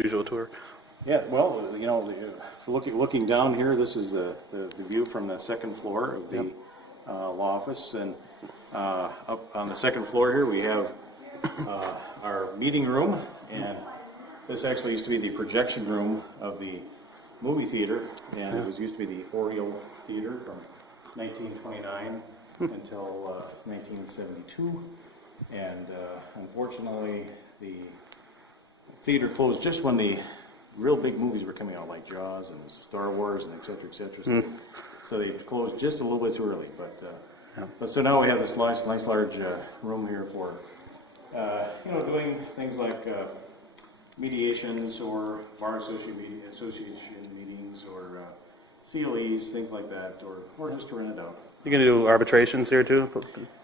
usual tour. Yeah, well, looking down here, this is the view from the second floor of the law office, and up on the second floor here we have our meeting room, and this actually used to be the projection room of the movie theater, and it was used to be the Oriole Theater from 1929 until 1972, and unfortunately the theater closed just when the real big movies were coming out, like Jaws and Star Wars and et cetera, et cetera. So they closed just a little bit too early. But so now we have this nice large room here for doing things like mediations or bar association meetings or CLEs, things like that, or just to rent it out. You can do arbitrations here too.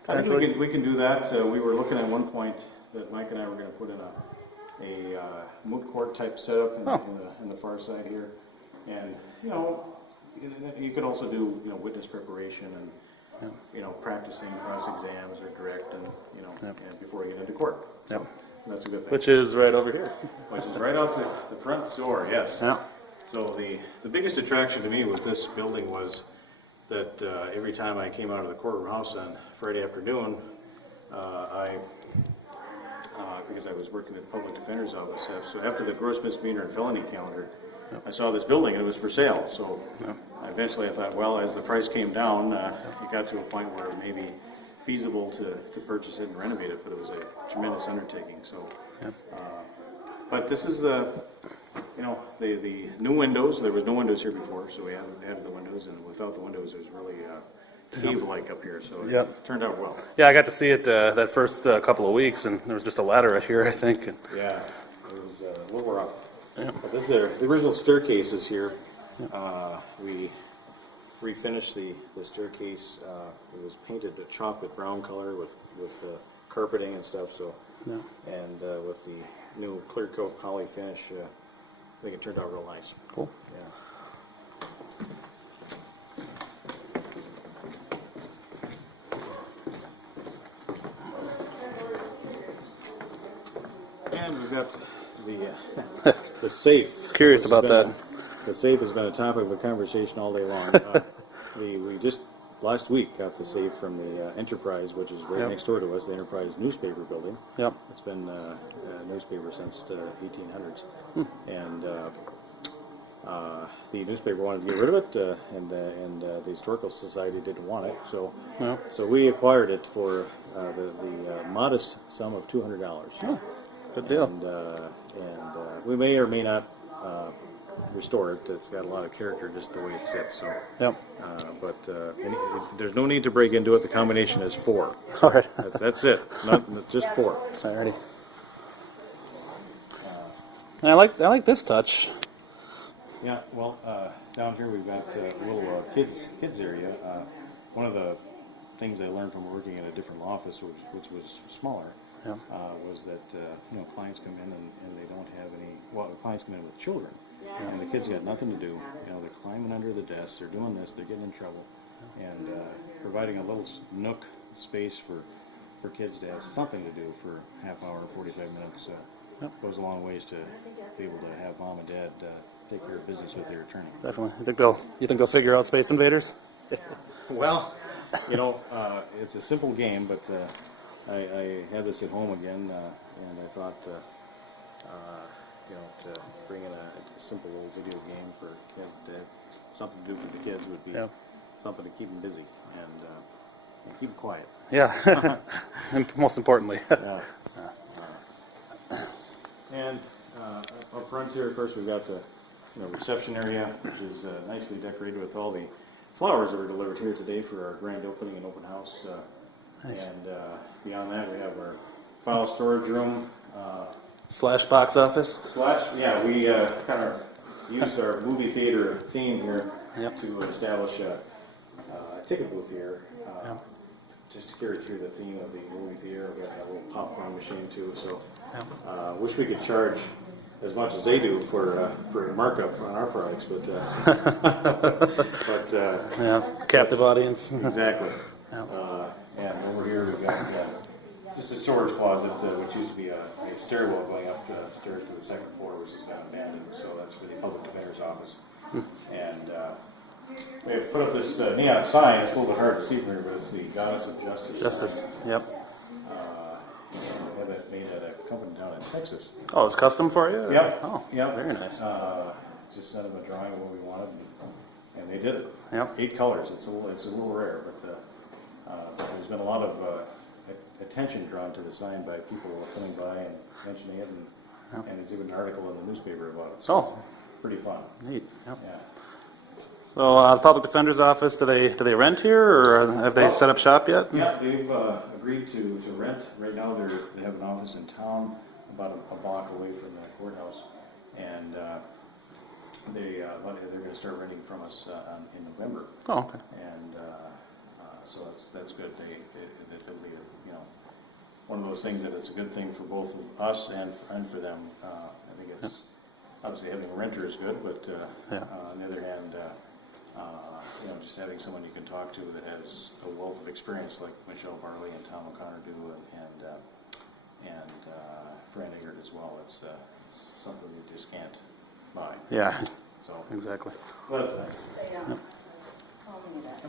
I think we can do that. We were looking at one point that Mike and I were going to put in a moot court type setup in the far side here, and you could also do witness preparation and practicing cross exams or direct and and before you get into court. So that's a good thing. Which is right over here. Which is right out the front door. Yes. Yeah. So the biggest attraction to me with this building was that every time I came out of the courtroom house on Friday afternoon, because I was working at the public defender's office. So after the gross misdemeanor and felony calendar, I saw this building and it was for sale. So eventually I thought, well, as the price came down, it got to a point where it may be feasible to purchase it and renovate it, but it was a tremendous undertaking. So, but this is the new windows. There was no windows here before, so we added the windows, and without the windows, it was really cave-like up here, so it turned out well. Yeah, I got to see it that first couple of weeks, and there was just a ladder right here, I think. And yeah, it was a little rough. Yeah. But this is the original staircases here. We refinished the staircase. It was painted a chocolate brown color with carpeting and stuff. So, and with the new clear coat poly finish, I think it turned out real nice. Cool. Yeah. And we've got the safe. I was curious about that. The safe has been a topic of a conversation all day long. We just last week got the safe from the Enterprise, which is right next door to us, the Enterprise newspaper building. Yep. It's been a newspaper since the 1800s. And the newspaper wanted to get rid of it, and the Historical Society didn't want it. So we acquired it for the modest sum of $200. Oh. Good deal. And we may or may not restore it. It's got a lot of character just the way it sits. So, but there's no need to break into it. The combination is 4. All right. That's it. Just 4. Alrighty. And I like this touch. Yeah. Well, down here we've got a little kids area. One of the things I learned from working at a different law office, which was smaller. Was that clients come in and they don't have any. Well, clients come in with children, and the kids got nothing to do. They're climbing under the desks, they're doing this, they're getting in trouble, and providing a little nook space for kids to have something to do for half hour, 45 minutes goes a long ways to be able to have mom and dad take care of business with their attorney. Definitely. You think they'll figure out Space Invaders? Well, it's a simple game, but. I had this at home again, and I thought, to bring in a simple little video game for kids, to have something to do for the kids would be something to keep them busy and keep them quiet. Yeah, and most importantly. And up front here, of course, we've got the reception area, which is nicely decorated with all the flowers that were delivered here today for our grand opening and open house. Nice. And beyond that, we have our file storage room. / box office? We kind of used our movie theater theme here to establish a ticket booth here, just to carry through the theme of the movie theater. We've got a little popcorn machine too, so wish we could charge as much as they do for markup on our products, but captive audience. Exactly. And over here we've got just a storage closet, which used to be a stairwell going up stairs to the second floor, which has been abandoned. So that's for the public defender's office. And they've put up this neon sign. It's a little bit hard to see from here, but it's the Goddess of Justice. Justice, yep. They have it made at a company down in Texas. Oh, it's custom for you? Yep. Oh, Yep. very nice. Just sent them a drawing of what we wanted, and they did it. Yep. 8 colors. It's a little rare, but there's been a lot of attention drawn to the sign by people coming by and mentioning it, and there's even an article in the newspaper about it. So Oh, pretty fun. neat. Yep. Yeah. So, the public defender's office, do they rent here, or have they set up shop yet? Yeah, they've agreed to rent. Right now, they have an office in town, about a block away from the courthouse, and they're going to start renting from us in November. Oh, okay. And so that's good. It'll be one of those things that it's a good thing for both of us and for them. I think it's obviously having a renter is good, but on the other hand, just having someone you can talk to that has a wealth of experience like Michelle Barley and Tom O'Connor do, and Fran Eggert as well. It's something you just can't buy. Yeah, So exactly. that's nice. They told me that.